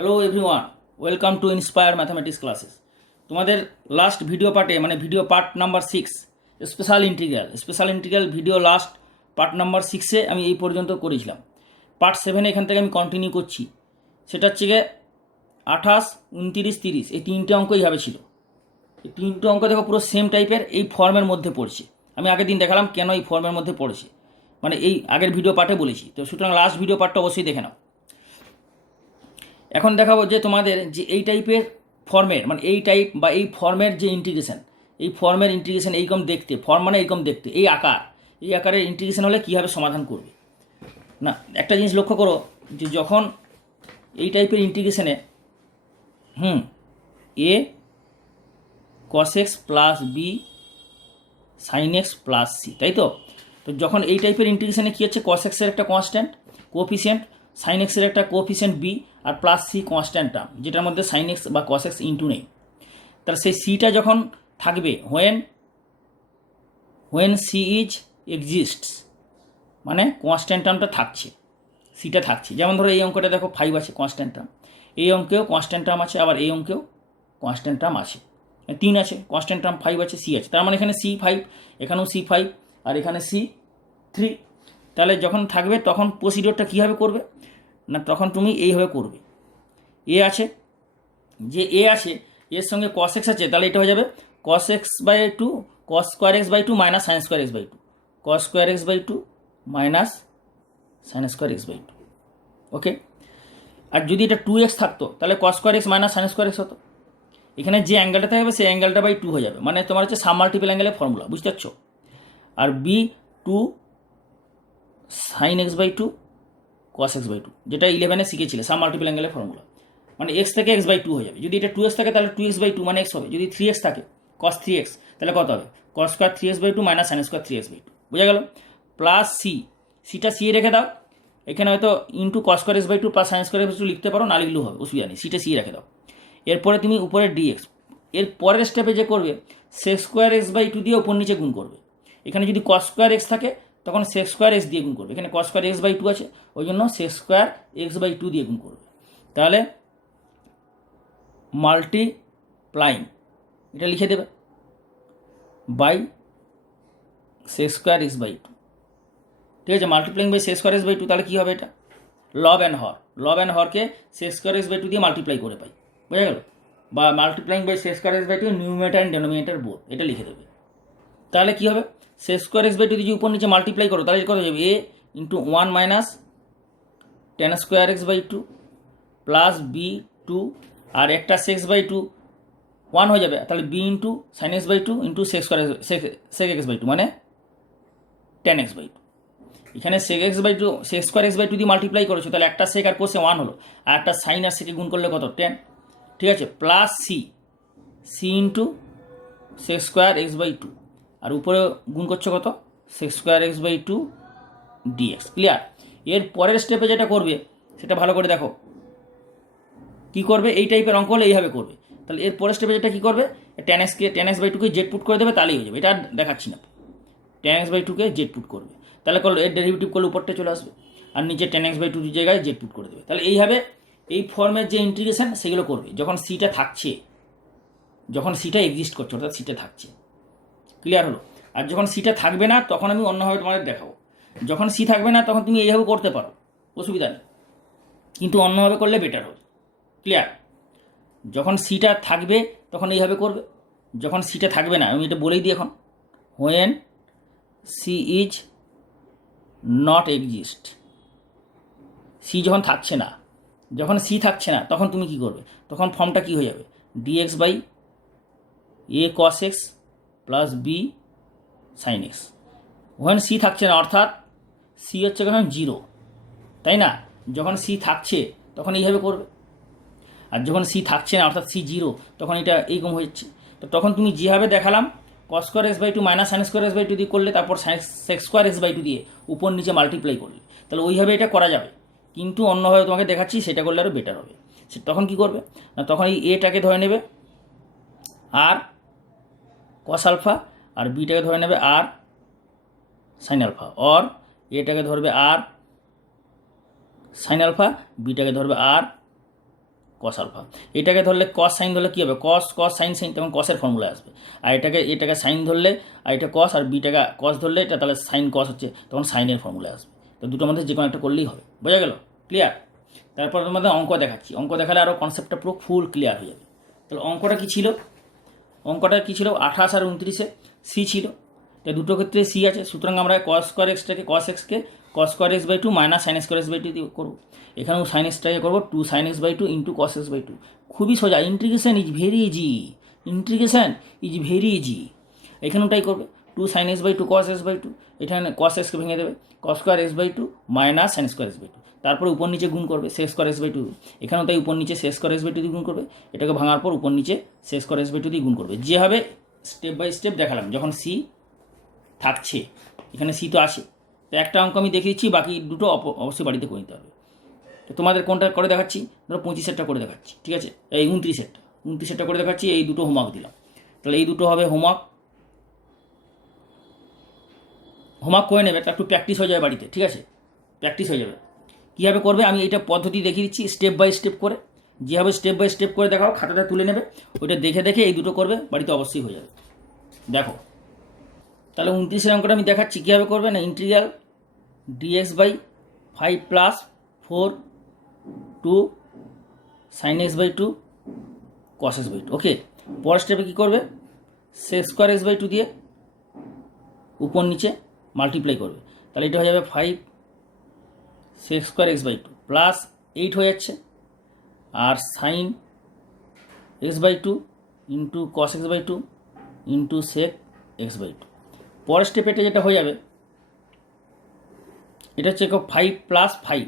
Hello everyone, welcome to inspire mathematics classes. তোমাদের last video পার্টে মানে video part number 6 special integral video last part number 6-এ আমি এই পর্যন্ত করেছিলাম। পার্ট 7 এখান থেকে আমি কন্টিনিউ করছি। সেটা হচ্ছে গিয়ে 28, 29, 30 এই তিনটে অঙ্ক এইভাবে ছিল। এই তিনটে অঙ্ক দেখো পুরো সেম টাইপের এই ফর্মের মধ্যে পড়ছে। আমি আগের দিন দেখালাম কেন এই ফর্মের মধ্যে পড়েছে, মানে এই আগের ভিডিও পার্টে বলেছি। তো সুতরাং লাস্ট ভিডিও পার্টটা অবশ্যই দেখে নাও। এখন দেখাবো যে তোমাদের যে এই টাইপের ফর্মের মানে এই টাইপ বা এই ফর্মের যে ইন্টিগ্রেশন, এই ফর্মের ইন্টিগ্রেশন এইরকম দেখতে, ফর্ম মানে এইরকম দেখতে, এই আকারের ইন্টিগ্রেশন হলে কীভাবে সমাধান করবে। না, একটা জিনিস লক্ষ্য করো যে যখন এই টাইপের ইন্টিগ্রেশনে a cos x plus B sine x plus c, তাই তো। তো যখন এই টাইপের ইন্টিগ্রেশনে কী হচ্ছে, কস এক্সের একটা কনস্ট্যান্ট কোফিসিয়েন্ট, সাইন এক্সের একটা কোফিসিয়েন্ট বি আর প্লাস সি কনস্ট্যান্ট টার্ম, যেটার মধ্যে সাইন এক্স বা কস এক্স ইন্টু নেই। তাহলে সেই সিটা যখন থাকবে হোয়েন সি ইজ এক্সিস্টস, মানে কনস্ট্যান্ট টার্মটা থাকছে, সিটা থাকছে। যেমন ধরো এই অঙ্কটা দেখো 5 আছে কনস্ট্যান্ট টার্ম, এই অঙ্কেও কনস্ট্যান্ট টার্ম আছে, আবার এই অঙ্কেও কনস্ট্যান্ট টার্ম আছে, 3 আছে কনস্ট্যান্ট টার্ম, 5 আছে, সি আছে। তার মানে এখানে C5, এখানেও C5 আর এখানে C3। তাহলে যখন থাকবে তখন প্রসিডিওরটা কীভাবে করবে না, তখন তুমি এইভাবে করবে। এ আছে, যে এ আছে এর সঙ্গে কস এক্স আছে, তাহলে এটা হয়ে যাবে cos x by two cos square x by two minus sine square x by two, cos square x by two minus sine square x by two. Okay. আর যদি এটা 2x থাকতো তাহলে cos square x minus sine square x হতো। এখানে যে অ্যাঙ্গেলটা থাকবে সেই অ্যাঙ্গেলটা বাই 2 হয়ে যাবে, মানে তোমার হচ্ছে সাম মাল্টিপল অ্যাঙ্গেলের ফর্মুলা, বুঝতে পারছো। আর b 2 sine x by two cos x by two, যেটা 11-এ শিখেছিলে সাম মাল্টিপল অ্যাঙ্গেলের ফর্মুলা, মানে এক্স থেকে এক্স বাই টু হয়ে যাবে। যদি এটা 2x থাকে তাহলে 2x বাই টু মানে এক্স হবে। যদি 3x থাকে কস 3x, তাহলে কত হবে cos square 3x by two minus sine square 3x by two, বোঝা গেল। প্লাস সিটা সি রেখে দাও, এখানে হয়তো into cos square x by two plus sine square x by two লিখতে পারো, না লিখলেও হবে, অসুবিধা নেই, সিটা সি রেখে দাও। এরপরে তুমি উপরে ডিএক্স, এর পরের স্টেপে যে করবে sec square x by two দিয়ে ওপর নিচে গুণ করবে। এখানে যদি কস স্কোয়ার এক্স থাকে তখন সেক্স স্কোয়ার এক্স দিয়ে গুণ করবে, এখানে cos square x by two আছে ওই জন্য sec square x by two দিয়ে গুণ করবে। তাহলে মাল্টিপ্লাইং এটা লিখে দেবে by sec square x by two, ঠিক আছে। Multiplying by sec square x by two, তাহলে কী হবে এটা লব অ্যান্ড হরকে sec square x by two দিয়ে মাল্টিপ্লাই করে পাই, বোঝা গেল। বা multiplying by sec square x by two numerator and denominator both, এটা লিখে দেবে। তাহলে কী হবে sec square x by two যদি উপর নিচে মাল্টিপ্লাই করো তাহলে কত যাবে a into 1 minus tan square x by two plus b 2 আর একটা সেক্স বাই টু 1 হয়ে যাবে, তাহলে b into sine x by two into sec x by two মানে 10x বাই টু। এখানে sec x by two sec square x by two দিয়ে multiply করেছো, তাহলে একটা সেক আর কোসে 1 হলো, আর একটা সাইন আর সেকে গুণ করলে কত 10, ঠিক আছে। Plus c into sec square x by two, আর উপরে গুণ করছো কত sec square x by two d x, clear. এর পরের স্টেপে যেটা করবে সেটা ভালো করে দেখো কী করবে, এই টাইপের অঙ্ক হলে এইভাবে করবে। তাহলে এর পরের স্টেপে যেটা কী করবে, টেন এক্স বাই টুকে জেড পুট করে দেবে, তাহলেই হয়ে যাবে। এটা দেখাচ্ছি না, টেন এক্স বাই টুকে জেড পুট করবে, তাহলে করলো এর ডেরিভেটিভ করলে উপরটা চলে আসবে, আর নিচে টেন এক্স বাই টুর জায়গায় জেড পুট করে দেবে। তাহলে এইভাবে এই ফর্মের যে ইন্টিগ্রেশন সেগুলো করবে যখন সিটা থাকছে, যখন সিটা এক্সিস্ট করছে অর্থাৎ সিটা থাকছে, ক্লিয়ার হলো। আর যখন সিটা থাকবে না তখন আমি অন্যভাবে তোমাদের দেখাবো। যখন সি থাকবে না তখন তুমি এইভাবে করতে পারো, অসুবিধা নেই, কিন্তু অন্যভাবে করলে বেটার হবে, ক্লিয়ার। যখন সিটা থাকবে তখন এইভাবে করবে, যখন সিটা থাকবে না আমি এটা বলেই দিই এখন, when C is not exist, C যখন থাকছে না, যখন সি থাকছে না তখন তুমি কি করবে, তখন ফর্মটা কি হয়ে যাবে dx by A cos x plus B sine x. ওখান সি থাকছে না অর্থাৎ সি হচ্ছে এখন 0, তাই না। যখন সি থাকছে তখন এইভাবে করবে, আর যখন সি থাকছে না অর্থাৎ সি 0 তখন এটা এইরকম হচ্ছে। তো তখন তুমি যেভাবে দেখালাম cos square x by two minus sine square x by two দিয়ে করলে, তারপর sec square x by two দিয়ে উপর নিচে মাল্টিপ্লাই করলে, তাহলে ওইভাবে এটা করা যাবে। কিন্তু অন্যভাবে তোমাকে দেখাচ্ছি, সেটা করলে আরও বেটার হবে। সে তখন কি করবে না, তখন এই এটাকে ধরে নেবে আর কস আলফা, আর বিটাকে ধরে নেবে আর সাইন আলফা, অর এটাকে ধরবে আর সাইন আলফা, বিটাকে ধরবে আর কস আলফা। এটাকে ধরলে কস সাইন ধরলে কী হবে, কস কস সাইন সাইন, তখন কসের ফর্মুলা আসবে। আর এটাকে সাইন ধরলে, আর এটা কস, আর বিটাকে কস ধরলে এটা তাহলে সাইন কস হচ্ছে, তখন সাইনের ফর্মুলা আসবে। তো দুটোর মধ্যে যে কোনো একটা করলেই হবে। বোঝা গেল? ক্লিয়ার? তারপর তোমাদের অঙ্ক দেখাচ্ছি। অঙ্ক দেখালে আরও কনসেপ্টটা পুরো ফুল ক্লিয়ার হয়ে যাবে। তাহলে অঙ্কটা কী ছিল? 28 আর 29 সি ছিল। তো দুটো ক্ষেত্রে সি আছে, সুতরাং আমরা কস স্কোয়ার এক্সটাকে কস এক্সকে cos square x by two minus sine square x by two দিয়ে করবো। এখানেও সাইন এক্সটাকে করবো 2 sine x by two into cos x by two. খুবই সোজা, ইন্টিগ্রেশন ইজ ভেরি ইজি, এখানে ওটাই করবে 2 sine x by two cos x by two, এখানে কস এক্সকে ভেঙে দেবে, cos square x by two minus sine square x by two, তারপরে উপর নিচে গুণ করবে sec square x by two, এখানেও তাই উপর নিচে sec square x by two দিয়ে গুণ করবে, এটাকে ভাঙার পর উপর নিচে sec square x by two দিয়ে গুণ করবে। যেভাবে স্টেপ বাই স্টেপ দেখালাম, যখন সি থাকছে, এখানে সি তো আসে, তো একটা অঙ্ক আমি দেখিয়ে দিচ্ছি, বাকি দুটো অবশ্যই বাড়িতে করে নিতে হবে। তো তোমাদের কোনটা করে দেখাচ্ছি, ধরো 25 করে দেখাচ্ছি, ঠিক আছে, এই 29 করে দেখাচ্ছি, এই দুটো হোমওয়ার্ক দিলাম। তাহলে এই দুটো হবে হোমওয়ার্ক করে নেবে, তা একটু প্র্যাকটিস হয়ে যাবে বাড়িতে, ঠিক আছে, প্র্যাকটিস হয়ে যাবে। কীভাবে করবে আমি এইটা পদ্ধতি দেখিয়ে দিচ্ছি স্টেপ বাই স্টেপ করে, যেভাবে স্টেপ বাই স্টেপ করে দেখাও, খাতাটা তুলে নেবে, ওইটা দেখে দেখে এই দুটো করবে, বাড়িতে অবশ্যই হয়ে যাবে। দেখো তাহলে 29 অঙ্কটা আমি দেখাচ্ছি কীভাবে করবে না, integral dx by 5 plus 4 2 sine x by 2 cos x by 2। Okay, পরের স্টেপে কী করবে, সেক্স স্কোয়ার এক্স বাই 2 দিয়ে উপর নিচে মাল্টিপ্লাই করবে। তাহলে এটা হয়ে যাবে 5 sec square x by 2 plus 8 হয়ে যাচ্ছে, আর sine x by 2 into cos x by 2 into sec x by 2। পরের স্টেপে এটা যেটা হয়ে যাবে, এটা হচ্ছে 5 প্লাস 5,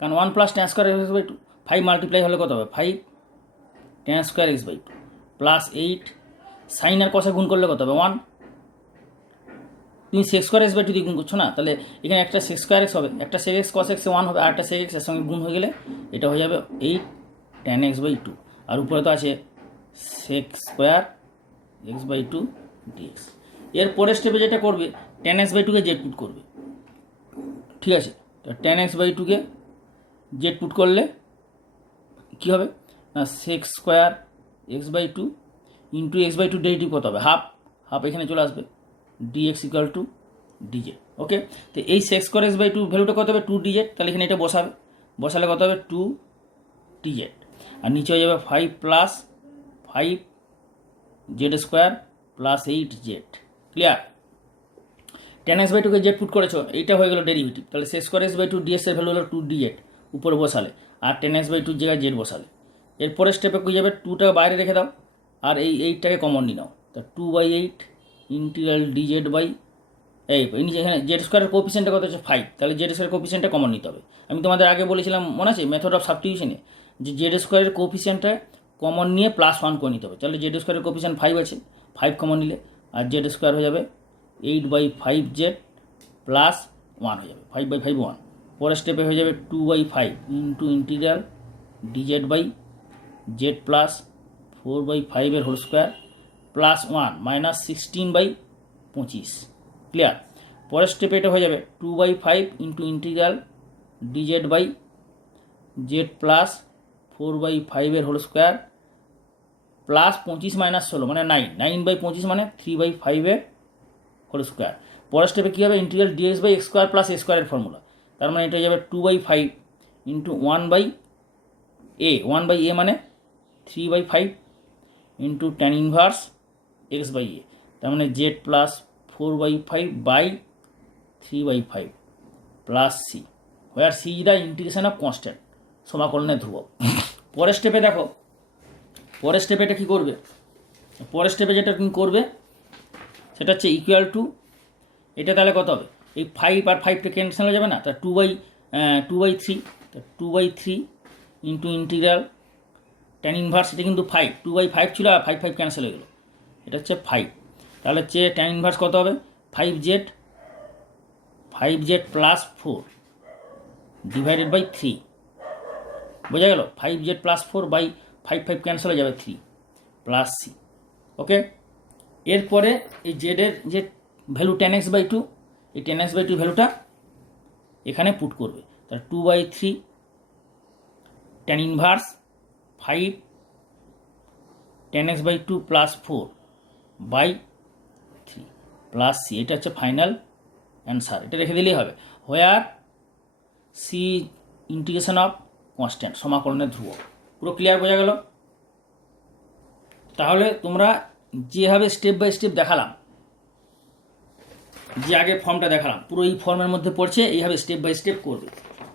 কারণ 1 plus tan square x by 2, 5 multiply হলে কত হবে, 5 tan square x by 2 plus 8 sine আর কষে গুণ করলে কত হবে 1, তুমি সেক্স স্কোয়ার এক্স বাই 2 দিয়ে গুণ করছো না, তাহলে এখানে একটা সেক্স স্কোয়ার এক্স হবে, একটা সেক এক্স কস এক্স 1 হবে, আর একটা সেক এক্স এর সঙ্গে গুণ হয়ে গেলে এটা হয়ে যাবে 8 ট্যান এক্স বাই 2, আর উপরে তো আছে sec square x by 2 d x. এর পরের স্টেপে যেটা করবে, ট্যান এক্স বাই 2কে জেড পুট করবে, ঠিক আছে, তো ট্যান এক্স বাই 2কে জেড পুট করলে কী হবে না, sec square x by 2 into x by 2 derivative কত হবে, হাফ এখানে চলে আসবে, d x equal to d z. Okay, তো এই সেক্স স্কোয়ার এক্স বাই 2 ভ্যালুটা কত হবে 2 ডিজেড, তাহলে এখানে এটা বসালে কত হবে 2 ডিজেড, আর নিচে হয়ে যাবে 5 plus 5 z square plus 8 z. Clear? Tan x by 2কে জেড পুট করেছো, এইটা হয়ে গেল ডেরিভেটিভ, তাহলে sec square x by 2 d x এর ভ্যালু হলো 2 ডিজেড, উপরে বসালে, আর ট্যান এক্স বাই 2 জায়গায় জেড বসালে। এরপরের স্টেপে কী যাবে, 2টাকে বাইরে রেখে দাও, আর এই 8টাকে কমন নিয়ে নাও, তা 2/8 ইন্টিগ্রাল ডিজেড বাই এই এখানে জেড স্কোয়ারের কোপিসেন্টটা কত হচ্ছে 5, তাহলে জেড স্কোয়ারের কোপিসেন্টটা কমন নিতে হবে। আমি তোমাদের আগে বলেছিলাম মনে আছে মেথড অফ সাবস্টিটিউশনে, যে জেড স্কোয়ারের কোপিসেন্টটা কমন নিয়ে +1 করে নিতে হবে। তাহলে জেড স্কোয়ারের কোপিসেন্ট 5 আছে, 5 কমন নিলে, আর জেড স্কোয়ার হয়ে যাবে 8/5 জেড প্লাস 1 হয়ে যাবে, 5/5 1। পরের স্টেপে হয়ে যাবে 2/5 into integral dz by z plus 4/5 এর whole square plus 1 minus 16/25। Clear? পরের স্টেপে এটা হয়ে যাবে 2/5 into integral dz by z plus 4/5 এর হোল স্কোয়ার প্লাস 25 মাইনাস 16 মানে 9/25 মানে 3/5 এর হোল স্কোয়ার। পরের স্টেপে কী হবে, integral dx by x square plus a স্কোয়ারের ফর্মুলা, তার মানে এটা হয়ে যাবে 2/5 ইন্টু 1/a মানে 3/5 into tan inverse x by a, তার মানে z plus 4/5 by 3/5 plus c, where c is the integration of constant, সমাকলনের ধ্রুবক। পরের স্টেপে দেখো, পরের স্টেপে এটা কী করবে, পরের স্টেপে যেটা তুমি করবে সেটা হচ্ছে ইকুয়াল টু, এটা তাহলে কত হবে, এই 5 আর 5টা ক্যান্সেল হয়ে যাবে না, তা 2/3, তা 2/3 ইন্টু ইন্টিগ্রাল ট্যান ইনভার্স, এটা কিন্তু 5, 2/5 ছিল আর 5 ক্যান্সেল হয়ে গেল, এটা হচ্ছে 5, তাহলে হচ্ছে ট্যান ইনভার্স কত হবে 5z প্লাস 4 ডিভাইডেড বাই 3, বোঝা গেল, 5z প্লাস 4 বাই 5 ক্যান্সেল হয়ে যাবে 3 প্লাস সি। ওকে, এরপরে এই জেডের যে ভ্যালু ট্যান এক্স বাই 2, এই ট্যান এক্স বাই 2 ভ্যালুটা এখানে পুট করবে, তাহলে 2/3 tan inverse 5 10x/2 plus 4/3 plus c, এটা হচ্ছে ফাইনাল অ্যান্সার। এটা রেখে দিলেই হবে। Where c integration of constant, সমাকলনের ধ্রুবক। পুরো ক্লিয়ার বোঝা গেল? তাহলে তোমরা যেভাবে স্টেপ বাই স্টেপ দেখালাম, যে আগে ফর্মটা দেখালাম, পুরো এই ফর্মের মধ্যে পড়ছে, এইভাবে স্টেপ বাই স্টেপ করবে।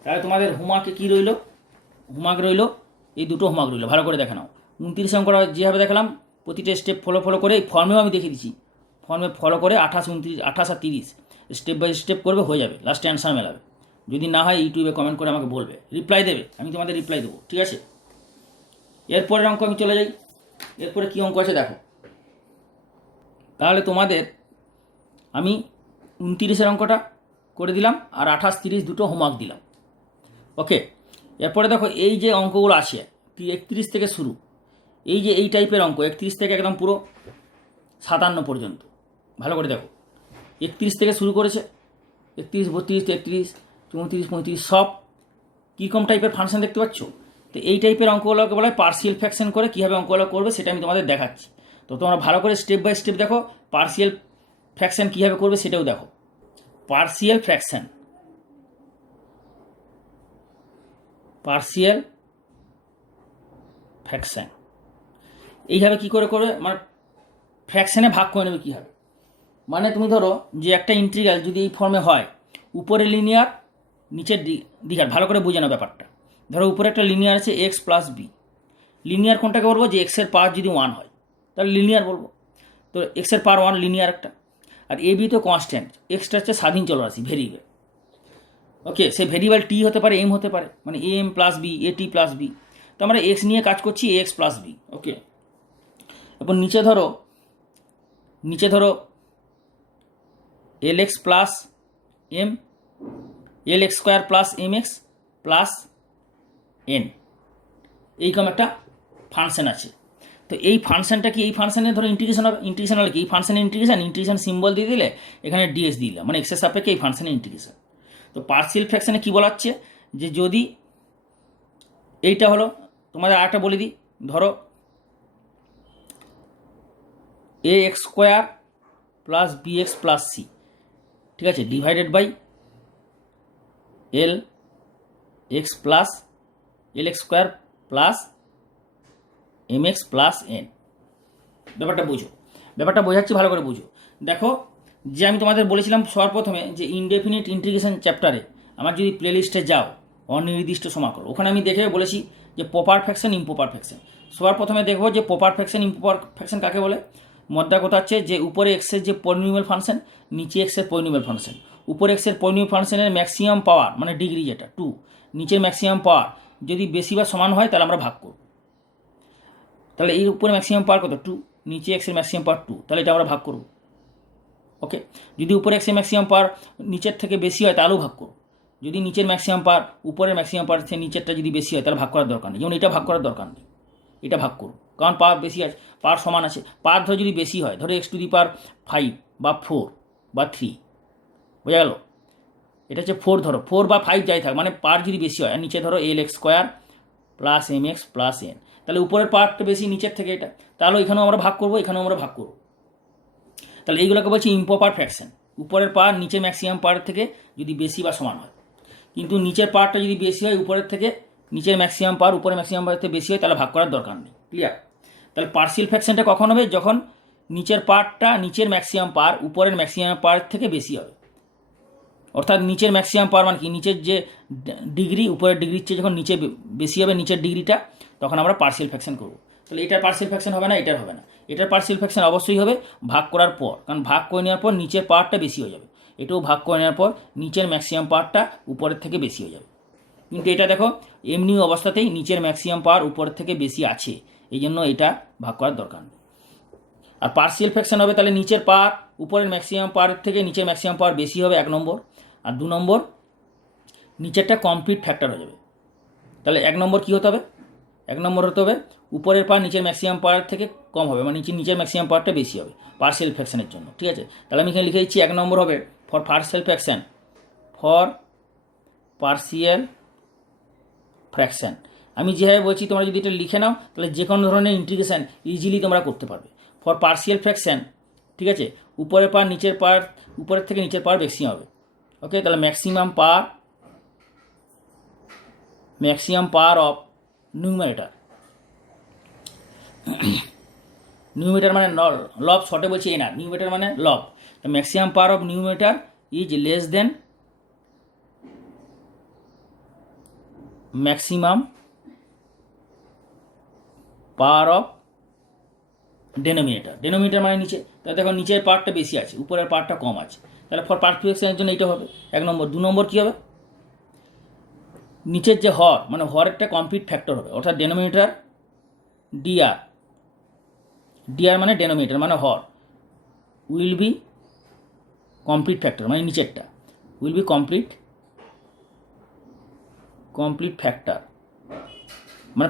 তাহলে তোমাদের হোমওয়ার্কে কী রইল? হোমওয়ার্ক রইল এই দুটো হোমওয়ার্ক রইল, ভালো করে দেখে নাও। 29 অঙ্কটা যেভাবে দেখালাম প্রতিটা স্টেপ ফলো করে, এই ফর্মেও আমি দেখিয়ে দিচ্ছি, ফর্মে ফলো করে 28, 29, 28 আর 30 স্টেপ বাই স্টেপ করবে, হয়ে যাবে। লাস্টে অ্যান্সার মেলাবে। যদি না হয় ইউটিউবে কমেন্ট করে আমাকে বলবে, রিপ্লাই দেবে, আমি তোমাদের রিপ্লাই দেবো, ঠিক আছে? এরপরের অঙ্ক আমি চলে যাই। এরপরে কী অঙ্ক আছে দেখো। তাহলে তোমাদের আমি 29 অঙ্কটা করে দিলাম, আর 28, 30 দুটো হোমওয়ার্ক দিলাম। ওকে, এরপরে দেখো এই যে অঙ্কগুলো আছে 31 থেকে শুরু, এই যে এই টাইপের অঙ্ক 31 থেকে একদম পুরো 57 পর্যন্ত, ভালো করে দেখো। 31 থেকে শুরু করেছে, 31, 32, 33, 34, 35 সব কীরকম টাইপের ফাংশন দেখতে পাচ্ছ? তো এই টাইপের অঙ্কগুলোকে বলা হয় পার্সিয়াল ফ্র্যাকশন করে কীভাবে অঙ্কগুলো করবে সেটা আমি তোমাদের দেখাচ্ছি। তো তোমরা ভালো করে স্টেপ বাই স্টেপ দেখো, পার্সিয়াল ফ্র্যাকশন কীভাবে করবে সেটাও দেখো। পার্সিয়াল ফ্র্যাকশন, পার্সিয়াল ফ্র্যাকশন এইভাবে কী করে করবে, মানে ফ্র্যাকশানে ভাগ করে নেবে কীভাবে। মানে তুমি ধরো যে একটা ইন্টিগ্রাল যদি এই ফর্মে হয়, উপরে লিনিয়ার নিচের দিঘার, ভালো করে বুঝে নাও ব্যাপারটা। ধরো উপরে একটা লিনিয়ার আছে এক্স প্লাস বি, লিনিয়ার কোনটাকে বলবো? যে এক্সের পাওয়ার যদি 1 হয় তাহলে লিনিয়ার বলবো। তো এক্সের পাওয়ার 1 লিনিয়ার একটা, আর এ বি তো কনস্ট্যান্ট, এক্সটা হচ্ছে স্বাধীন চলরাশি, ভেরিয়েবল। ওকে, সে ভেরিয়েবল টি হতে পারে, এম হতে পারে, মানে a m plus b, a t plus b. তো আমরা এক্স নিয়ে কাজ করছি, a x plus b. Okay, এরপর নিচে ধরো l x plus m, l x square plus m x plus n, এইরকম একটা ফাংশন আছে। তো এই ফাংশনটা কি, এই ফাংশনে ধরো ইন্টিগ্রেশন হবে। ইন্টিগ্রেশন হলে কি, এই ফাংশনের ইন্টিগ্রেশন সিম্বল দিয়ে দিলে এখানে ডিএস দিয়ে দিলাম, মানে এক্সের সাপেক্ষে এই ফাংশনের ইন্টিগ্রেশন। তো পার্সিয়াল ফ্র্যাকশনে কী বলা হচ্ছে, যে যদি এইটা হলো, তোমাদের আরেকটা বলে দিই, ধরো a x square plus b x plus c, ঠিক আছে, divided by l x plus l x square plus m x plus n. ব্যাপারটা বুঝো, ব্যাপারটা বোঝাচ্ছি, ভালো করে বুঝো। দেখো, যে আমি তোমাদের বলেছিলাম সবার প্রথমে যে ইনডেফিনিট ইন্টিগ্রেশন চ্যাপ্টারে আমার যদি প্লেলিস্টে যাও, অনির্দিষ্ট সমাকল, ওখানে আমি দেখে বলেছি যে প্রপার ফ্র্যাকশন, ইমপ্রপার ফ্র্যাকশন। সবার প্রথমে দেখবো যে প্রপার ফ্র্যাকশন, ইমপ্রপার ফ্র্যাকশন কাকে বলে। মধ্যা কথা হচ্ছে যে উপরে এক্সের যে পলিনোমিয়াল ফাংশন, নিচে এক্সের পলিনোমিয়াল ফাংশন। উপরে এক্সের পলিনোমিয়াল ফাংশনের ম্যাক্সিমাম পাওয়ার মানে ডিগ্রি যেটা 2, নিচের ম্যাক্সিমাম পাওয়ার যদি বেশি বা সমান হয় তাহলে আমরা ভাগ করব। তাহলে এই উপরে ম্যাক্সিমাম পাওয়ার কত? 2, নিচে এক্সের ম্যাক্সিমাম পাওয়ার 2, তাহলে এটা আমরা ভাগ করব। ওকে, যদি উপরে এক্সের ম্যাক্সিমাম পাওয়ার নিচের থেকে বেশি হয় তাহলেও ভাগ করব। যদি নিচের ম্যাক্সিমাম পাওয়ার উপরের ম্যাক্সিমাম পাওয়ার থেকে নিচেরটা যদি বেশি হয় তাহলে ভাগ করার দরকার নেই। যেমন এটা ভাগ করার দরকার নেই, এটা ভাগ করুন, কারণ পাওয়ার বেশি আছে, পাওয়ার সমান আছে। পাওয়ার ধরো যদি বেশি হয়, ধরো x⁵ বা 4 বা 3, বোঝা গেল? এটা হচ্ছে 4, ধরো 4 বা 5 যাই থাক, মানে পাওয়ার যদি বেশি হয়। আর নিচে ধরো l x square plus m x plus n, তাহলে উপরের পাওয়ারটা বেশি, নিচের থেকে এটা, তাহলে এখানেও আমরা ভাগ করবো, এখানেও আমরা ভাগ করবো। তাহলে এইগুলোকে বলছি ইমপ্রপার ফ্র্যাকশন। উপরের পাওয়ার নিচের ম্যাক্সিমাম পাওয়ার থেকে যদি বেশি বা সমান হয়, কিন্তু নিচের পাওয়ারটা যদি বেশি হয় উপরের থেকে, নিচের ম্যাক্সিমাম পাওয়ার উপরের ম্যাক্সিমাম পাওয়ার থেকে বেশি হয়, তাহলে ভাগ করার দরকার নেই। ক্লিয়ার? তাহলে পার্সিয়াল ফ্র্যাকশনটা কখন হবে? যখন নিচের পাওয়ারটা নিচের ম্যাক্সিমাম পাওয়ার উপরের ম্যাক্সিমাম পাওয়ার থেকে বেশি হবে। অর্থাৎ নিচের ম্যাক্সিমাম পাওয়ার মানে কি, নিচের যে ডিগ্রি উপরের ডিগ্রির চেয়ে যখন নিচে বেশি হবে নিচের ডিগ্রিটা, তখন আমরা পার্সিয়াল ফ্র্যাকশন করবো। তাহলে এটার পার্সিয়াল ফ্র্যাকশন হবে না, এটার হবে না। এটার পার্সিয়াল ফ্র্যাকশন অবশ্যই হবে ভাগ করার পর, কারণ ভাগ করে নেওয়ার পর নিচের পাওয়ারটা বেশি হয়ে যাবে। এটাও ভাগ করে নেওয়ার পর নিচের ম্যাক্সিমাম পাওয়ারটা উপরের থেকে বেশি হয়ে যাবে। কিন্তু এটা দেখো এমনি অবস্থাতেই নিচের ম্যাক্সিমাম পাওয়ার উপরের থেকে বেশি আছে, এই জন্য এটা ভাগ করার দরকার নেই। আর পার্সিয়াল ফ্র্যাকশন হবে তাহলে নিচের পাওয়ার উপরের ম্যাক্সিমাম পাওয়ার থেকে নিচের ম্যাক্সিমাম পাওয়ার বেশি হবে, 1 নম্বর। আর 2 নম্বর, নিচেরটা কমপ্লিট ফ্যাক্টর হয়ে যাবে। তাহলে 1 নম্বর কী হতে হবে? 1 নম্বর হতে হবে উপরের পাওয়ার নিচের ম্যাক্সিমাম পাওয়ার থেকে কম হবে, মানে নিচের ম্যাক্সিমাম পাওয়ারটা বেশি হবে পার্সিয়াল ফ্র্যাকশনের জন্য। ঠিক আছে, তাহলে আমি এখানে লিখে দিচ্ছি 1 নম্বর হবে for partial fraction, for partial fraction আমি যেভাবে বলছি তোমরা যদি এটা লিখে নাও তাহলে যে কোনো ধরনের ইন্টিগ্রেশন ইজিলি তোমরা করতে পারবে। ফর পার্সিয়াল ফ্র্যাকশন, ঠিক আছে, উপরের পার নিচের পার, উপরের থেকে নিচের পার ম্যাক্সিমাম হবে। ওকে, তাহলে maximum power of numerator, numerator মানে লব, শর্টে বলছি এনআর, নিউমারেটার মানে লব। তো maximum power of numerator is less than maximum power of denominator. Denominator মানে নিচে, তাহলে দেখো নিচের পার্টটা বেশি আছে, উপরের পার্টটা কম আছে, তাহলে ফর পারফেকশনের জন্য এইটা হবে 1 নম্বর। 2 নম্বর কী হবে, নিচের যে হর মানে হরেরটা কমপ্লিট ফ্যাক্টর হবে, অর্থাৎ ডেনোমিনেটার ডিআর মানে ডেনোমিনেটার মানে হর উইল বি কমপ্লিট ফ্যাক্টর, মানে নিচেরটা উইল বি কমপ্লিট ফ্যাক্টর মানে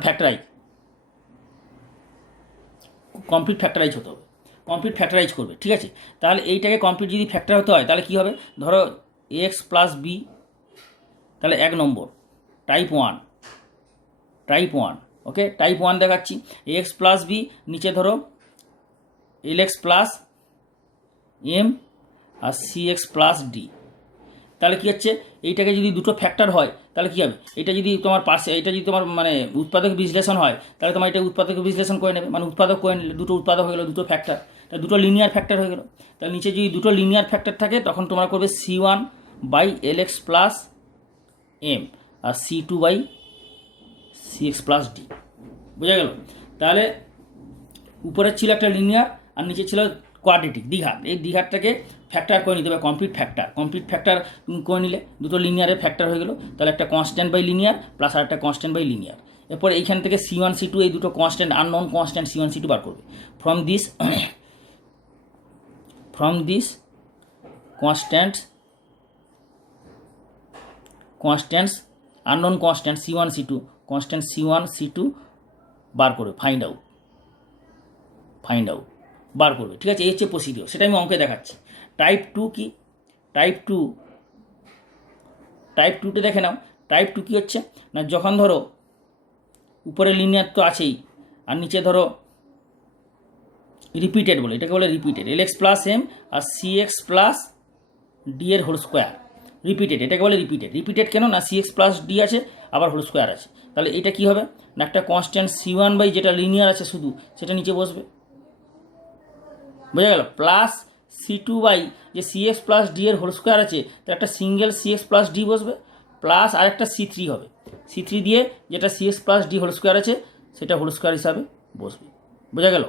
কমপ্লিট ফ্যাক্টরাইজ হতে হবে, কমপ্লিট ফ্যাক্টরাইজ করবে, ঠিক আছে। তাহলে এইটাকে কমপ্লিট যদি ফ্যাক্টর হতে হয় তাহলে কী হবে, ধরো এক্স প্লাস বি, তাহলে 1 নম্বর টাইপ ওয়ান। ওকে, টাইপ 1 দেখাচ্ছি, এক্স প্লাস বি, নিচে ধরো এল এক্স প্লাস এম আর সি এক্স প্লাস ডি। তাহলে কী হচ্ছে, এইটাকে যদি দুটো ফ্যাক্টর হয় তাহলে কী হবে, এটা যদি তোমার এটা যদি তোমার মানে উৎপাদক বিশ্লেষণ হয় তাহলে তোমার এটা উৎপাদক বিশ্লেষণ করে নেবে, মানে উৎপাদক করে নিলে দুটো উৎপাদক হয়ে গেলো, দুটো ফ্যাক্টর, তাহলে দুটো লিনিয়ার ফ্যাক্টর হয়ে গেলো। তাহলে নিচে যদি দুটো লিনিয়ার ফ্যাক্টর থাকে তখন তোমরা করবে C1 by l x plus m r C2 by c x plus d. বোঝা গেল? তাহলে উপরের ছিল একটা লিনিয়ার আর নিচে ছিল কোয়াড্রেটিক, দ্বিঘাত। এই দ্বিঘাতটাকে ফ্যাক্টর করে নিতে হবে, কমপ্লিট ফ্যাক্টর করে নিলে দুটো লিনিয়ারের ফ্যাক্টর হয়ে গেলো, তাহলে একটা কনস্ট্যান্ট বাই লিনিয়ার প্লাস আর একটা কনস্ট্যান্ট বাই লিনিয়ার। এরপর এইখান থেকে C1 C2 এই দুটো constant, unknown constant C1 C2 বার করবে। From this constants unknown constant C1 C2, constant C1 C2 বার করবে, ফাইন্ড আউট বার করবে, ঠিক আছে। এই হচ্ছে প্রসিডিওর, সেটা আমি অঙ্কে দেখাচ্ছি। টাইপ 2 কি, টাইপ টুতে দেখে নাও। টাইপ 2 কী হচ্ছে না, যখন ধরো উপরে লিনিয়ার তো আছেই আর নিচে ধরো রিপিটেড বলে, এটাকে বলে রিপিটেড, এল এক্স প্লাস এম আর সি এক্স প্লাস ডি এর হোল স্কোয়ার, রিপিটেড, এটাকে বলে রিপিটেড কেন না, সি এক্স প্লাস ডি আছে আবার হোল স্কোয়ার আছে। তাহলে এটা কী হবে না, একটা কনস্ট্যান্ট C1 বাই যেটা লিনিয়ার আছে শুধু সেটা নিচে বসবে, বোঝা গেল, প্লাস C2 বাই যে সি এক্স প্লাস ডি এর হোল স্কোয়ার আছে তার একটা single c x plus d বসবে, প্লাস আরেকটা C3 হবে, C3 দিয়ে যেটা c x plus d whole square আছে সেটা হোল স্কোয়ার হিসাবে বসবে, বোঝা গেল।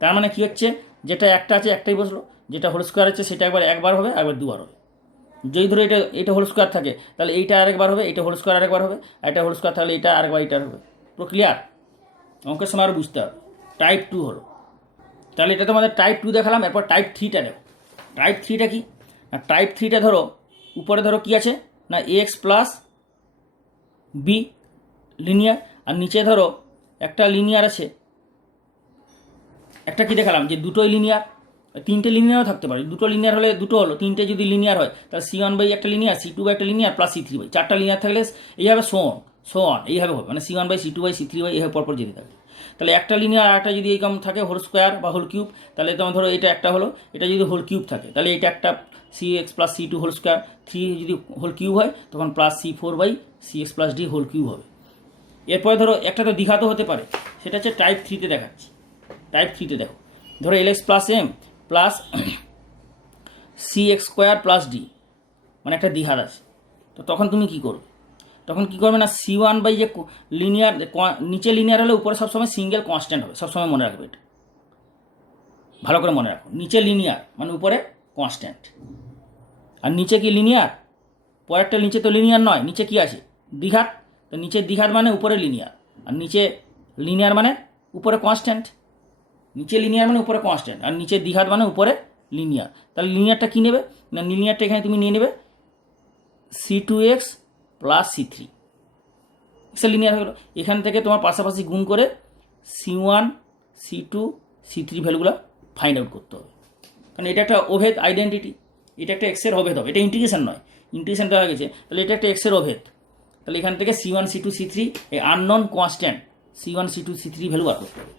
তার মানে কী হচ্ছে, যেটা একটা আছে একটাই বসলো, যেটা হোল স্কোয়ার আছে সেটা একবার হবে, একবার দুবার হবে। যদি ধরো এটা হোল স্কোয়ার থাকে তাহলে এইটা আরেকবার হবে, এটা হোল স্কোয়ার আরেকবার হবে, আর এটা হোল স্কোয়ার থাকলে এটা আরেকবার এটা হবে। পুরো ক্লিয়ার? অঙ্কের সময় আরও বুঝতে হবে। টাইপ 2 হলো, তাহলে এটা তোমাদের টাইপ 2 দেখালাম। এরপর টাইপ 3টা দেখো। টাইপ 3টা কি না, টাইপ 3টা ধরো উপরে ধরো কী আছে না এক্স প্লাস বি লিনিয়ার, আর নিচে ধরো একটা লিনিয়ার আছে, একটা কি দেখালাম যে দুটোই লিনিয়ার, 3টে লিনিয়ারও থাকতে পারে, দুটো লিনিয়ার হলে দুটো হলো, 3টে যদি লিনিয়ার হয় তাহলে C1 বাই একটা লিনিয়ার, C2 বাই একটা লিনিয়ার প্লাস C3 বাই, 4টা লিনিয়ার থাকলে এইভাবে সো অন এইভাবে হবে, মানে C1 by C2 by C3 by এইভাবে পরপর যেতে থাকে। তাহলে একটা লিনিয়ার আর একটা যদি এইরকম থাকে হোল স্কোয়ার বা হোল কিউব, তাহলে তোমার ধরো এটা একটা হলো, এটা যদি হোল কিউব থাকে তাহলে এটা একটা CX plus C2 whole square, 3 যদি হোল কিউব হয় তখন plus C4 by CX plus d whole cube হবে। এরপরে ধরো একটা তো দ্বিঘাতও হতে পারে, সেটা হচ্ছে টাইপ 3তে দেখাচ্ছি। টাইপ 3তে দেখো, ধরো l x plus m plus c x square plus d, মানে একটা দ্বিঘাত আছে। তো তখন তুমি কী করবে, না C1 বাই যে লিনিয়ার, নিচে লিনিয়ার হলে উপরে সবসময় সিঙ্গেল কনস্ট্যান্ট হবে, সবসময় মনে রাখবে এটা, ভালো করে মনে রাখো। নিচে লিনিয়ার মানে উপরে কনস্ট্যান্ট, আর নিচে কি লিনিয়ার, পরেরটা নিচে তো লিনিয়ার নয়, নিচে কি আছে দ্বিঘাত, তো নিচের দ্বিঘাত মানে উপরে লিনিয়ার, আর নিচে লিনিয়ার মানে উপরে কনস্ট্যান্ট, নিচে লিনিয়ার মানে উপরে কনস্ট্যান্ট আর নিচে দ্বিঘাত মানে উপরে লিনিয়ার। তাহলে লিনিয়ারটা কী নেবে না, লিনিয়ারটা এখানে তুমি নিয়ে নেবে C2x plus C3, Excel linear হয়ে গেলো। এখান থেকে তোমার পাশাপাশি গুণ করে C1 C2 C3 ভ্যালুগুলো find out করতে হবে, কারণ এটা একটা অভেদ আইডেন্টিটি, এটা একটা এক্সের অভেদ হবে, এটা ইন্টিগ্রেশন নয়, ইন্টিগ্রেশন দেওয়া গেছে, তাহলে এটা একটা এক্সের অভেদ, তাহলে এখান থেকে C1 C2 C3 এই unknown constant C1 C2 C3 value বার করতে হবে।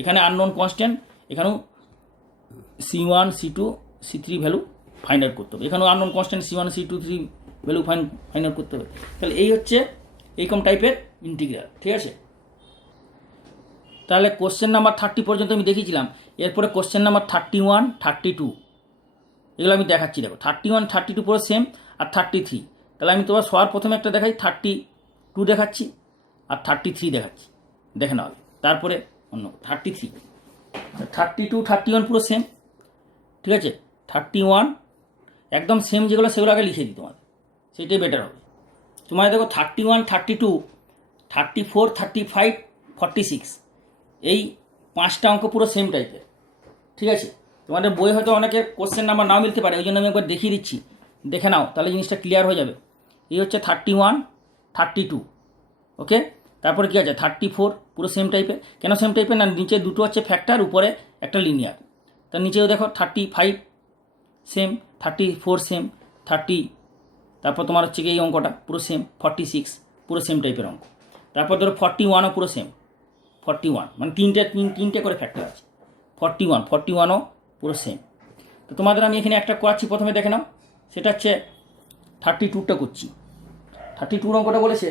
এখানে আননোন কনস্ট্যান্ট, এখানেও C1 C2 C3 value find out করতে হবে, এখানেও unknown constant C1 C2 C3 value find out করতে হবে। তাহলে এই হচ্ছে এইরকম টাইপের ইন্টিগ্রাল, ঠিক আছে। তাহলে কোশ্চেন নাম্বার 30 পর্যন্ত আমি দেখিয়েছিলাম। এরপরে কোশ্চেন নাম্বার 31 32 এগুলো আমি দেখাচ্ছি। দেখো 31 32 পুরো সেম, আর 33। তাহলে আমি তোমার সবার প্রথমে একটা দেখাই, 32 দেখাচ্ছি আর 33 দেখাচ্ছি, দেখে নাও। তারপরে অন্য 33 32 31 পুরো সেম, ঠিক আছে। 31 একদম সেম যেগুলো সেগুলো আগে লিখে দিই তোমাদের, সেটাই বেটার হবে। তোমাদের দেখো 31 32 34 35 46 এই 5টা অঙ্ক পুরো সেম টাইপের, ঠিক আছে। তোমাদের বই হয়তো অনেকের কোশ্চেন নাম্বার নাও মিলতে পারে, ওই জন্য আমি একবার দেখিয়ে দিচ্ছি, দেখে নাও, তাহলে জিনিসটা ক্লিয়ার হয়ে যাবে। এই হচ্ছে 31 32, ওকে। তারপরে কী আছে 34 পুরো সেম টাইপের। কেন সেম টাইপের না, নিচে দুটো হচ্ছে ফ্যাক্টর, উপরে একটা লিনিয়ার। তার নিচেও দেখো 35 সেম, 34 সেম, 30, তারপর তোমার হচ্ছে কি এই অঙ্কটা পুরো সেম 46 পুরো সেম টাইপের অঙ্ক। তারপর ধরো 41ও পুরো সেম, 41 মানে তিনটে করে ফ্যাক্টর আছে। 41ও পুরো সেম। তো তোমাদের আমি এখানে একটা করাচ্ছি, প্রথমে দেখে নাও। সেটা হচ্ছে 32টা করছি। 32 অঙ্কটা বলেছে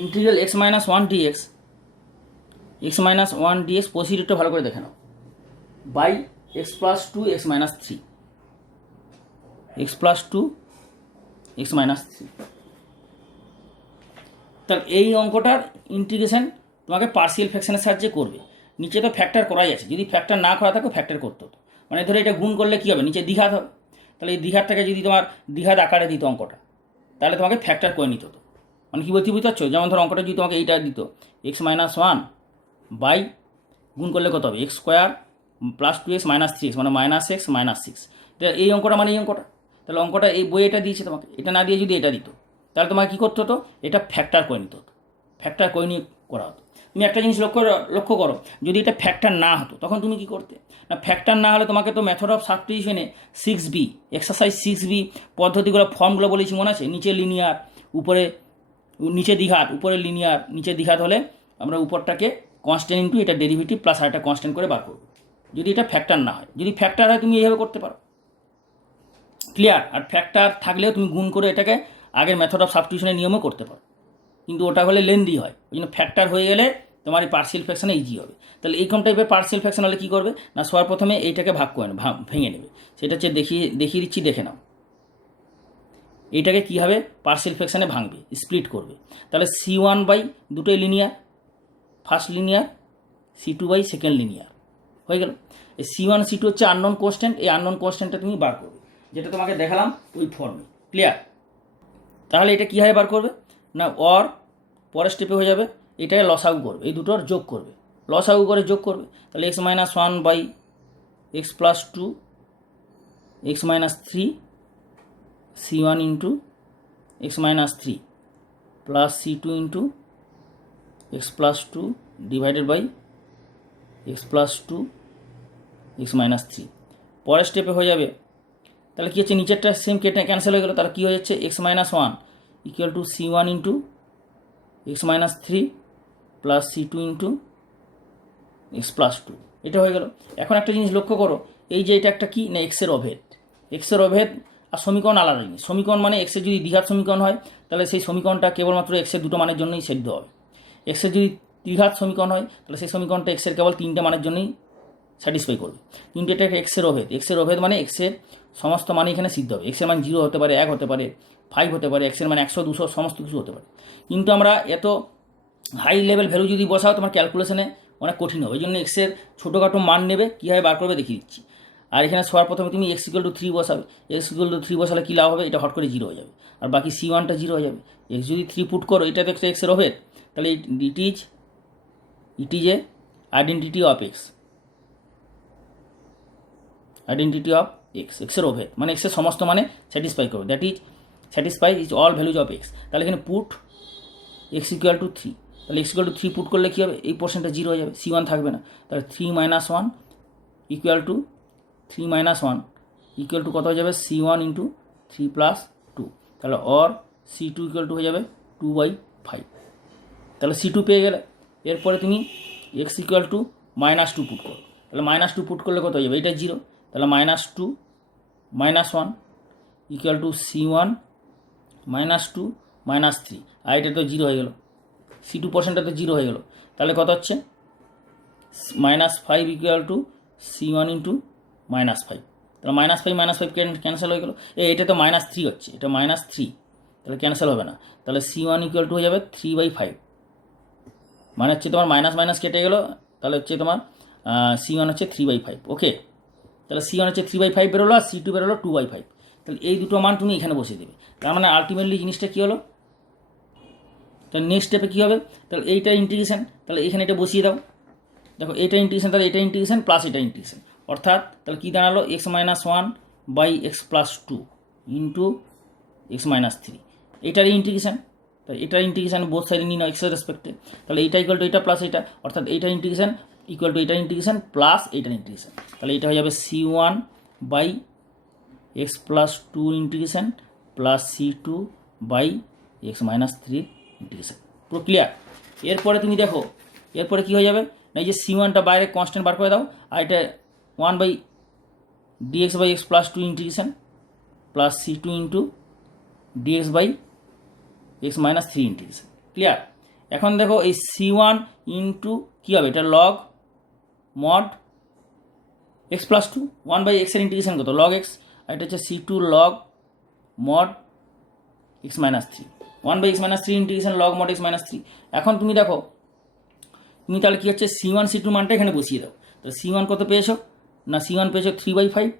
integral x-1 dx, x-1 dx প্রসিডিউরটা ভালো করে দেখে নাও, by x + 2 x - 3, x + 2 x - 3। তাহলে এই অঙ্কটার ইন্টিগ্রেশন তোমাকে পার্সিয়াল ফ্র্যাকশনের সাহায্যে করবে। নিচে তো ফ্যাক্টর করাই আছে, যদি ফ্যাক্টর না করা থাকে ফ্যাক্টর করতে হতো। মানে ধরো এটা গুণ করলে কী হবে, নিচে দ্বিঘাত হবে। তাহলে এই দ্বিঘাতটাকে যদি তোমার দ্বিঘাত আকারে দিত অঙ্কটা, তাহলে তোমাকে ফ্যাক্টর করে নিতে হতো। মানে কী বলতে বুঝতে পারছো, যেমন ধরো অঙ্কটা যদি তোমাকে এইটা দিত x - 1 বাই গুণ করলে কত হবে x² + 2x - 3x মানে -x - 6। এই অঙ্কটা মানে এই অঙ্কটা। তাহলে অঙ্কটা এই বই এটা দিয়েছে তোমাকে, এটা না দিয়ে যদি এটা দিত, তাহলে তোমাকে কী করতে হতো, এটা ফ্যাক্টর করে নিতে হতো, ফ্যাক্টর করে নিয়ে করা হতো। তুমি একটা জিনিস লক্ষ্য করো, যদি এটা ফ্যাক্টর না হতো তখন তুমি কি করতে না, ফ্যাক্টর না হলে তোমাকে তো method of সাবস্টিটিউশনে 6B exercise 6B পদ্ধতিগুলো ফর্মগুলো বলেছি মনে আছে, নিচে লিনিয়ার উপরে নিচে দ্বিঘাত, উপরে লিনিয়ার নিচে দ্বিঘাত হলে আমরা উপরটাকে কনস্ট্যান্ট ইন্টু এটা ডেরিভেটিভ প্লাস আর একটা কনস্ট্যান্ট করে বার করবো, যদি এটা ফ্যাক্টর না হয়। যদি ফ্যাক্টর হয় তুমি এইভাবে করতে পারো, ক্লিয়ার। আর ফ্যাক্টর থাকলেও তুমি গুণ করে এটাকে আগের মেথড অফ সাবস্টিটিউশনের নিয়মও করতে পারো, কিন্তু ওটা হলে লেন্দি হয়। ওই জন্য ফ্যাক্টর হয়ে গেলে তোমার এই পার্সিয়াল ফ্র্যাকশনে ইজি হবে। তাহলে এইরকম টাইপের পার্সিয়াল ফ্র্যাকশন হলে কী করবে না, সবার প্রথমে এইটাকে ভাগ করে ভেঙে নেবে। সেটা হচ্ছে দেখিয়ে দিচ্ছি, দেখে নাও। এইটাকে কী হবে পার্সিয়াল ফ্র্যাকশনে ভাঙবে, স্প্লিট করবে। তাহলে C1 বাই দুটোই linear, first linear, C2 by second linear হয়ে গেল। এই C1 C2 হচ্ছে আননোন কনস্ট্যান্ট, এই আননোন কনস্ট্যান্টটা তুমি বার করবে, যেটা তোমাকে দেখালাম ওই ফর্মে, ক্লিয়ার। তাহলে এটা কীভাবে বার করবে না, ওর পরের স্টেপে হয়ে যাবে, এটাকে লসাগু করবে, এই দুটোর যোগ করবে, লসাগু করে যোগ করবে। তাহলে x - 1 by x + 2 x - 3 C1 into x - 3 plus C2 into x + 2 divided by x + 2 x - 3। পরের স্টেপে হয়ে যাবে, তাহলে কী হচ্ছে নিচেরটা সেম ক্যান্সেল হয়ে গেলো। তাহলে কী হয়ে যাচ্ছে x - 1 = C1 into x - 3 plus C2 into x + 2, এটা হয়ে গেল। এখন একটা জিনিস লক্ষ্য করো, এই যে এটা একটা কি না এক্সের অভেদ, এক্সের অভেদ আর সমীকরণ আলাদা জিনিস। সমীকরণ মানে এক্সের যদি দ্বিঘাত সমীকরণ হয় তাহলে সেই সমীকরণটা কেবলমাত্র এক্সের দুটো মানের জন্যই সিদ্ধ হবে। এক্সের যদি দ্বিঘাত সমীকরণ হয় তাহলে সেই সমীকরণটা এক্সের কেবল তিনটে মানের জন্যই স্যাটিসফাই করবে। কিন্তু এটা একটা এক্সের অভেদ, এক্সের অভেদ মানে এক্সের সমস্ত মানে এখানে সিদ্ধ হবে। এক্সের মান 0 হতে পারে, 1 হতে পারে, 5 হতে পারে, এক্সের মান 100 200 সমস্ত কিছু হতে পারে। কিন্তু আমরা এত হাই লেভেল ভ্যালু যদি বসাও তোমার ক্যালকুলেশনে অনেক কঠিন হবে। এই জন্য এক্সের ছোটোখাটো মান নেবে, কীভাবে বার করবে দেখিয়ে দিচ্ছি। আর এখানে সবার প্রথমে তুমি x = 3 বসাবে, x = 3 বসালে কী লাভ হবে, এটা হট করে 0 হয়ে যাবে, আর বাকি C1টা 0 হয়ে যাবে। x যদি 3 পুট করো, এটা তো একটা এক্সের অভেদ, তাহলে it is a identity of x, identity of এক্সের অভেদ মানে এক্সের সমস্ত মানে স্যাটিসফাই করবে, that is satisfy is all values of x। তাহলে এখানে পুট x = 3, তাহলে x = 3 পুট করলে কী হবে, এই পোর্শনটা 0 হয়ে যাবে, C1 থাকবে না। তাহলে 3 - 1 = 3 - 1 = কত হয়ে যাবে, C1 × 3 + 2। তাহলে অর C2 ইকুয়াল টু হয়ে যাবে 2/5। তাহলে C2 পেয়ে গেলে। এরপরে তুমি x ইকুয়াল টু -2 পুট করো। তাহলে -2 পুট করলে কত হয়ে যাবে? এটা 0, তাহলে -2 -1 ইকুয়াল টু C1 -2 -3, আর এটা তো 0 হয়ে গেল, C2 পোর্শনটা তো 0 হয়ে গেল। তাহলে কত হচ্ছে? -5 ইকুয়াল টু C1 ইন্টু -5। তাহলে -5 ক্যান্সেল হয়ে গেল। এটা তো -3 হচ্ছে, এটা -3, তাহলে ক্যান্সেল হবে না। তাহলে C1 ইকুয়াল টু হয়ে যাবে 3/5, মানে হচ্ছে তোমার মাইনাস মাইনাস কেটে গেল, তাহলে হচ্ছে তোমার C1 হচ্ছে 3/5। ওকে, তাহলে C1 হচ্ছে 3/5 বেরোলো, আর C2 বেরোলো 2/5। তাহলে এই দুটো মান তুমি এখানে বসিয়ে দেবে। তার মানে আলটিমেটলি জিনিসটা কী হলো? তাহলে নেক্সট স্টেপে কী হবে? তাহলে এইটা ইন্টিগ্রেশন, তাহলে এখানে এটা বসিয়ে দাও। দেখো এটা ইন্টিগ্রেশন, তাহলে এটা ইন্টিগ্রেশন প্লাস এটা ইন্টিগ্রেশন, অর্থাৎ তাহলে কী দাঁড়ালো? x-1/x+2 ইন্টু x-3, এটার ইন্টিগ্রেশন। তাহলে এটার ইন্টিগ্রেশন বোথ সাইডে নিয়ে নাও এক্সের রেসপেক্টে। তাহলে এইটা ইকুয়াল টু এটা প্লাস এটা, অর্থাৎ এইটার ইন্টিগ্রেশন ইকুয়াল টু এইটার ইন্টিগ্রেশন প্লাস এইটার ইন্টিগ্রেশন। তাহলে এটা হয়ে যাবে C1/x+2 integration plus C2/x-3 integration. পুরো ক্লিয়ার? এরপরে তুমি দেখো এরপরে কী হয়ে যাবে না, এই যে C1টা বাইরে কনস্ট্যান্ট বার করে দাও, আর এটা 1/dx/x+2 integration plus C2 into dx/x-3 integration. Clear? এখন দেখো এই C1 ইন্টু কী হবে? এটা লগ মড x+2, 1/x এর ইন্টিগ্রেশন কত? লগ x, আর এটা হচ্ছে C2 log mod x-3, 1/x-3 integration log mod x-3। এখন তুমি দেখো তুমি তাহলে কী হচ্ছে C1 C2 মানটা এখানে বসিয়ে দাও। তো C1 কত পেয়েছো? না C1 পেয়েছো 3/5,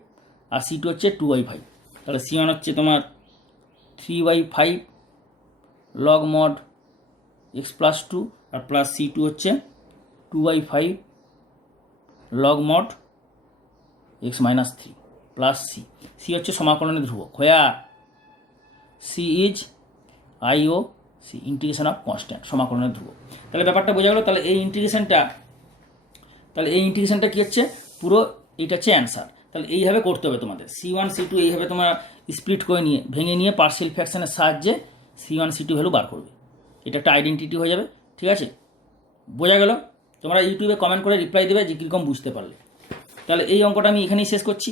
আর C2 হচ্ছে 2/5। তাহলে C1 হচ্ছে তোমার 3/5 লগ মড x+2, আর প্লাস C2 হচ্ছে 2/5 log mod x-3 plus C হচ্ছে সমাকলনের ধ্রুবক, হয়ে C is IOC, integration of constant, সমাকলনের ধ্রুবক। তাহলে ব্যাপারটা বোঝা গেল। তাহলে এই ইন্টিগ্রেশনটা কী হচ্ছে? পুরো এটা হচ্ছে অ্যান্সার। তাহলে এইভাবে করতে হবে তোমাদের। C1 C2 এইভাবে তোমরা স্প্লিট করে নিয়ে ভেঙে নিয়ে পার্শিয়াল ফ্র্যাকশনের সাহায্যে C1 C2 ভ্যালু বার করবে। এটা একটা আইডেন্টিটি হয়ে যাবে। ঠিক আছে, বোঝা গেল? তোমরা ইউটিউবে কমেন্ট করে রিপ্লাই দেবে যে কীরকম বুঝতে পারলে। তাহলে এই অঙ্কটা আমি এখানেই শেষ করছি,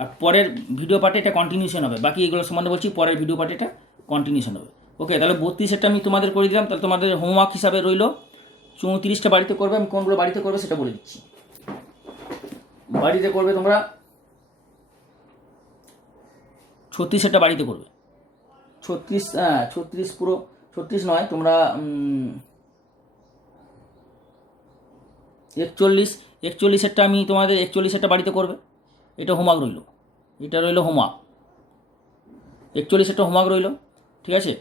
আর পরের ভিডিও পার্টে এটা কন্টিনিউশন হবে। বাকি এগুলো সম্বন্ধে বলছি, পরের ভিডিও পার্টে এটা কন্টিনিউশন হবে। ওকে, তাহলে 32 আমি তোমাদের করে দিলাম। তাহলে তোমাদের হোমওয়ার্ক হিসাবে রইল 34টা বাড়িতে করবে। আমি কোনগুলো বাড়িতে করবে সেটা বলে দিচ্ছি। বাড়িতে করবে তোমরা 36টা বাড়িতে করবে। 36 পুরো 36 নয়, তোমরা 41টা আমি তোমাদের 41টা বাড়িতে করবে। এটা হোমওয়ার্ক রইল, এটা রইল হোমওয়ার্ক। 41টা হোমওয়ার্ক রইল, ঠিক আছে?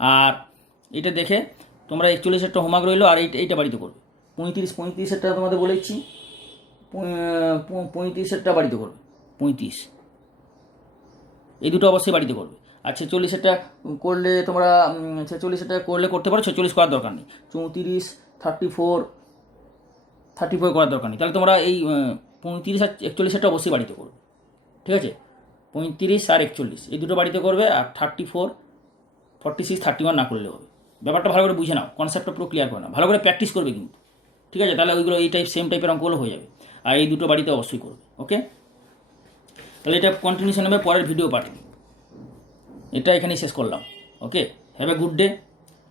আর এটা দেখে তোমরা 41টা হোমওয়ার্ক রইল, আর এইটা বাড়িতে করবে। 35টা তোমাদের বলেছি, 35টা বাড়িতে করবে। 35 এই দুটো অবশ্যই বাড়িতে করবে। আর 46টা করলে তোমরা 46টা করলে করতে পারো, 46 করার দরকার নেই। 34, 34 করার দরকার নেই। তাহলে তোমরা এই 35 আর 41টা অবশ্যই বাড়িতে করবে। ঠিক আছে, 35 আর 41 এই দুটো বাড়িতে করবে। আর 34, 46, 31 না করলে হবে। ব্যাপারটা ভালো করে বুঝে নাও, কনসেপ্টটা পুরো ক্লিয়ার করে নাও, ভালো করে প্র্যাকটিস করবে কিন্তু। ঠিক আছে, তাহলে ওইগুলো এই সেম টাইপের অঙ্কগুলো হয়ে যাবে। আর এই দুটো বাড়িতে অবশ্যই করবে। ওকে, তাহলে এটা কন্টিনিউশন হবে পরের ভিডিও পার্টে। এটা এখানেই শেষ করলাম। ওকে, হ্যাভ এ গুড ডে।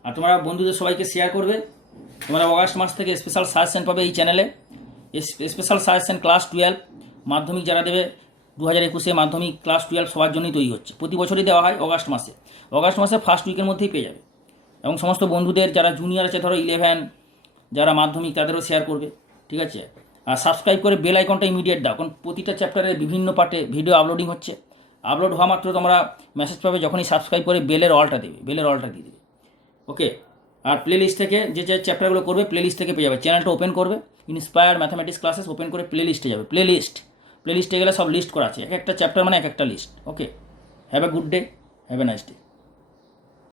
আর তোমরা বন্ধুদের সবাইকে শেয়ার করবে। তোমরা অগাস্ট মাস থেকে স্পেশাল সাজেশন পাবে এই চ্যানেলে। স্পেশাল সাজেশন ক্লাস 12 মাধ্যমিক যারা দেবে 2021 মাধ্যমিক ক্লাস 12 সবার জন্যই তৈরি হচ্ছে। প্রতি বছরই দেওয়া হয় অগাস্ট মাসে ফার্স্ট উইকের মধ্যেই পেয়ে যাবে। এবং সমস্ত বন্ধুদের যারা জুনিয়র আছে, ধরো 11 যারা মাধ্যমিক, তাদেরও শেয়ার করবে। ঠিক আছে, আর সাবস্ক্রাইব করে বেল আইকনটা ইমিডিয়েট দাও, কারণ প্রতিটা চ্যাপ্টারের বিভিন্ন পার্টে ভিডিও আপলোডিং হচ্ছে। আপলোড হওয়া মাত্র তোমরা মেসেজ পাবে, যখনই সাবস্ক্রাইব করে বেলের অলটা দিয়ে দেবে। ওকে, আর প্লেলিস্ট থেকে যে চ্যাপ্টারগুলো করবে প্লেলিস্ট থেকে পেয়ে যাবে। চ্যানেলটা ওপেন করবে, ইন্সপায়ার্ড ম্যাথামেটিক্স ক্লাসেস ওপেন করে প্লেলিস্টে যাবে। প্লেলিস্টে গেলে সব লিস্ট করা আছে, এক একটা চ্যাপ্টার মানে এক একটা list. Okay, have a good day, have a nice day.